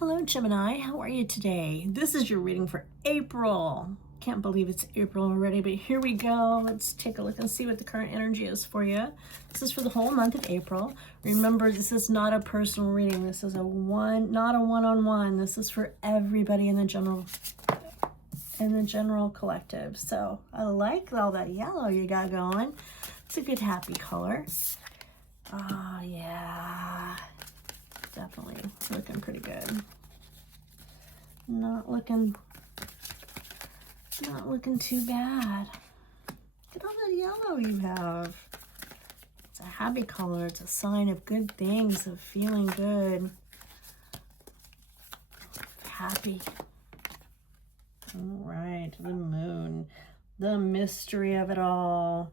Hello, Gemini. How are you today? This is your reading for April. Can't believe it's April already, but here we go. Let's take a look and see what the current energy is for you. This is for the whole month of April. Remember, this is not a personal reading. This is not a one-on-one. This is for everybody in the general collective. So I like all that yellow you got going. It's a good happy color. Oh yeah. Definitely looking pretty good. Not looking too bad. Look at all that yellow you have. It's a happy color. It's a sign of good things, of feeling good. Happy. All right, the moon. The mystery of it all.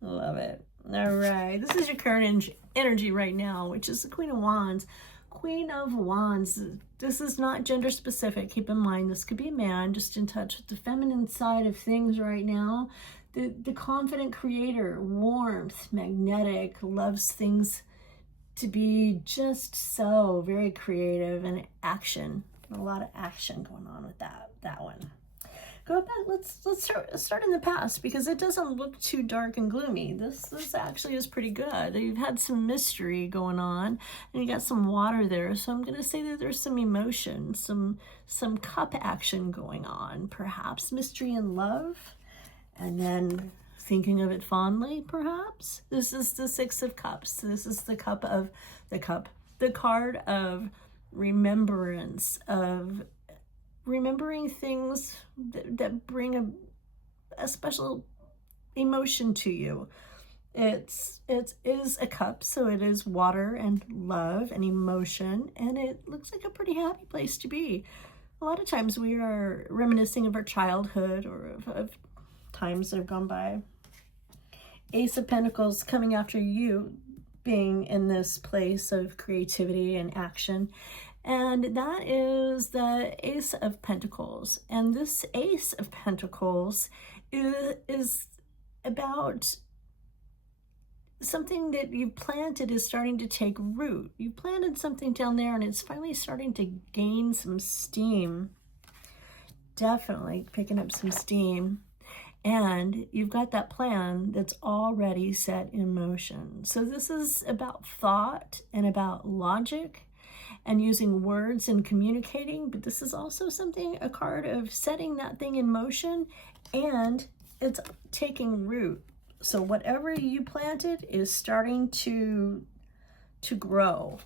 Love it. All right, this is your current energy right now, which is the Queen of Wands. Queen of Wands. This is not gender specific. Keep in mind, this could be a man just in touch with the feminine side of things right now. The confident creator, warmth, magnetic, loves things to be just so very creative and action. A lot of action going on with that one. Go back. Let's start in the past, because it doesn't look too dark and gloomy. This actually is pretty good. You've had some mystery going on, and you got some water there. So I'm going to say that there's some emotion, some cup action going on, perhaps mystery and love, and then thinking of it fondly, perhaps. This is the Six of Cups. This is the card of remembrance, of remembering things that bring a special emotion to you. It is a cup, so it is water and love and emotion, and it looks like a pretty happy place to be. A lot of times we are reminiscing of our childhood or of times that have gone by. Ace of Pentacles coming after you, being in this place of creativity and action. And that is the Ace of Pentacles. And this Ace of Pentacles is about something that you planted is starting to take root. You planted something down there and it's finally starting to gain some steam. Definitely picking up some steam. And you've got that plan that's already set in motion. So this is about thought and about logic and using words and communicating, but this is also a card of setting that thing in motion, and it's taking root. So whatever you planted is starting to grow,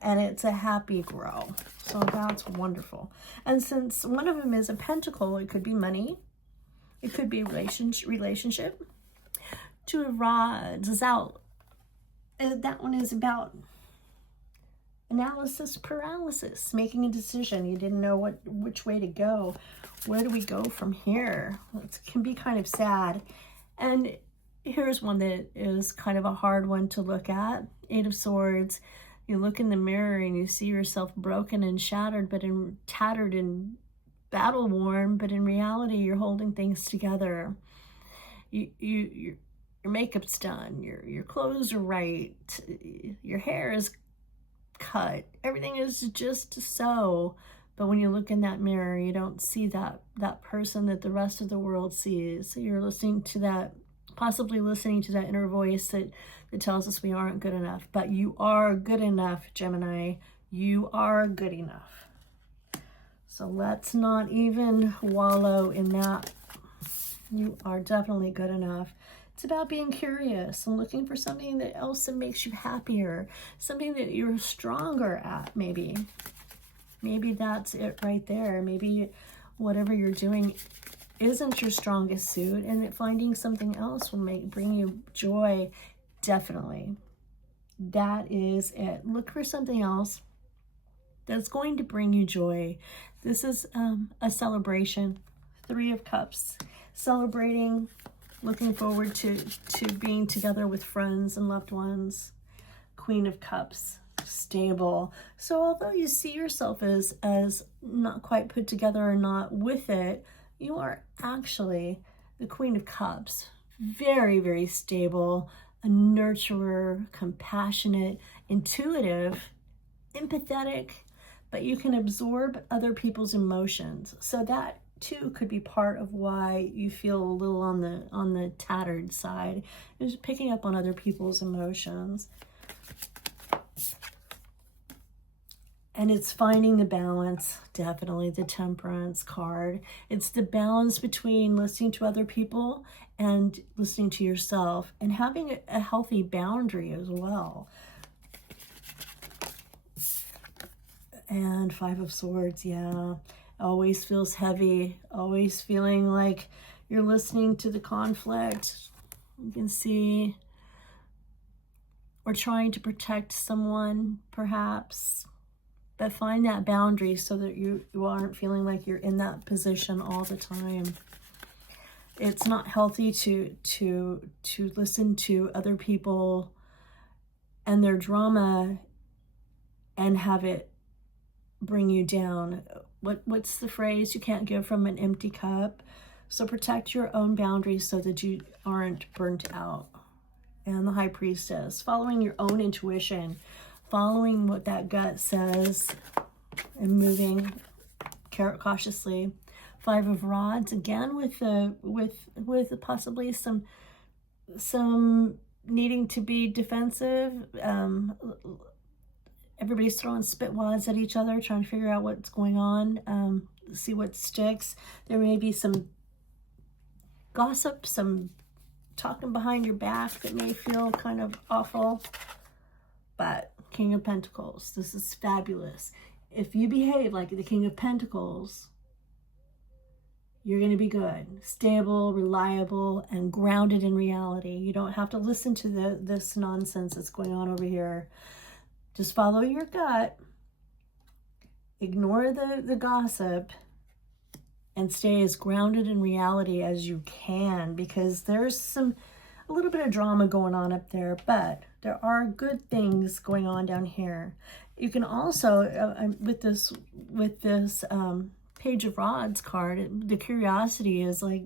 and it's a happy grow. So that's wonderful. And since one of them is a pentacle, it could be money, it could be relationship. Two of Rods is out. That one is about analysis paralysis, making a decision. You didn't know which way to go. Where do we go from here? It can be kind of sad. And here's one that is kind of a hard one to look at. Eight of Swords. You look in the mirror and you see yourself broken and shattered, tattered and battle worn, but in reality you're holding things together. Your makeup's done, your clothes are right, your hair is cut, everything is just so, but when you look in that mirror, you don't see that person that the rest of the world sees. So you're possibly listening to that inner voice that tells us we aren't good enough. But you are good enough, Gemini. You are good enough. So let's not even wallow in that. You are definitely good enough. It's about being curious and looking for something else that makes you happier, something that you're stronger at, maybe. Maybe that's it right there. Maybe whatever you're doing isn't your strongest suit, and that finding something else will bring you joy. Definitely. That is it. Look for something else that's going to bring you joy. This is a celebration. Three of Cups. Celebrating. Looking forward to being together with friends and loved ones. Queen of Cups, stable. So although you see yourself as not quite put together or not with it, you are actually the Queen of Cups. Very, very stable, a nurturer, compassionate, intuitive, empathetic, but you can absorb other people's emotions. So that too could be part of why you feel a little on the tattered side, is picking up on other people's emotions. And it's finding the balance, definitely the Temperance card. It's the balance between listening to other people and listening to yourself, and having a healthy boundary as well. And Five of Swords, yeah. Always feels heavy, always feeling like you're listening to the conflict. You can see, or trying to protect someone, perhaps. But find that boundary so that you aren't feeling like you're in that position all the time. It's not healthy to listen to other people and their drama and have it bring you down. What's the phrase? You can't give from an empty cup. So protect your own boundaries so that you aren't burnt out. And the High Priestess, following your own intuition, following what that gut says and moving cautiously. Five of Rods, again with possibly some needing to be defensive. Everybody's throwing spitwads at each other, trying to figure out what's going on, see what sticks. There may be some gossip, some talking behind your back that may feel kind of awful. But King of Pentacles, this is fabulous. If you behave like the King of Pentacles, you're going to be good, stable, reliable, and grounded in reality. You don't have to listen to this nonsense that's going on over here. Just follow your gut, ignore the gossip, and stay as grounded in reality as you can, because there's a little bit of drama going on up there, but there are good things going on down here. You can also, with this Page of Rods card, the curiosity is like,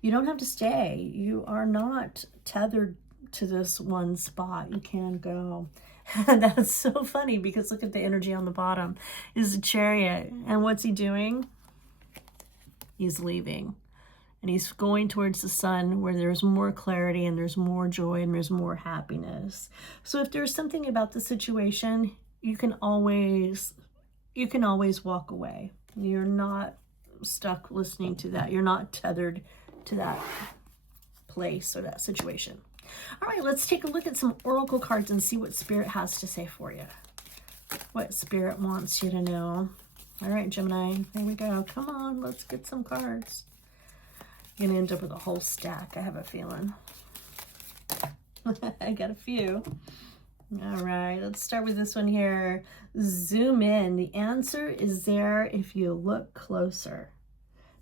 you don't have to stay. You are not tethered to this one spot. You can go. And that's so funny because look at the energy on the bottom. Is a Chariot. And what's he doing? He's leaving. And he's going towards the sun, where there's more clarity and there's more joy and there's more happiness. So if there's something about the situation, you can always walk away. You're not stuck listening to that. You're not tethered to that place or that situation. All right, let's take a look at some oracle cards and see what Spirit has to say for you. What Spirit wants you to know. All right, Gemini, here we go. Come on, let's get some cards. You're going to end up with a whole stack, I have a feeling. I got a few. All right, let's start with this one here. Zoom in. The answer is there if you look closer.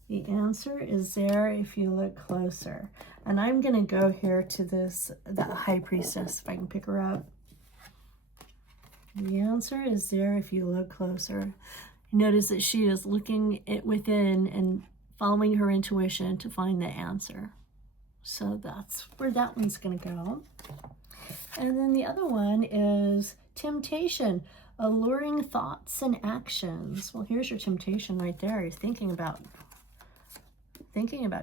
The answer is there if you look closer. And I'm going to go here to that High Priestess, if I can pick her up. The answer is there if you look closer. Notice that she is looking within and following her intuition to find the answer. So that's where that one's going to go. And then the other one is temptation, alluring thoughts and actions. Well, here's your temptation right there. You're thinking about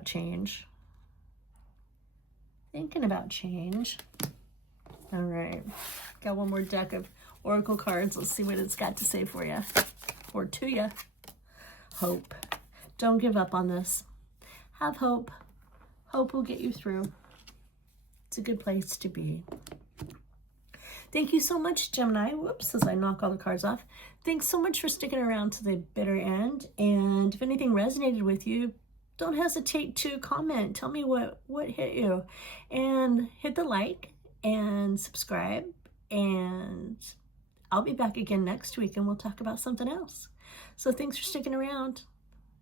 change. Thinking about change. All right. Got one more deck of oracle cards. Let's see what it's got to say for you. Or to you. Hope. Don't give up on this. Have hope. Hope will get you through. It's a good place to be. Thank you so much, Gemini. Whoops, as I knock all the cards off. Thanks so much for sticking around to the bitter end. And if anything resonated with you, don't hesitate to comment. Tell me what hit you. And hit the like and subscribe. And I'll be back again next week and we'll talk about something else. So thanks for sticking around.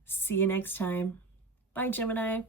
See you next time. Bye, Gemini.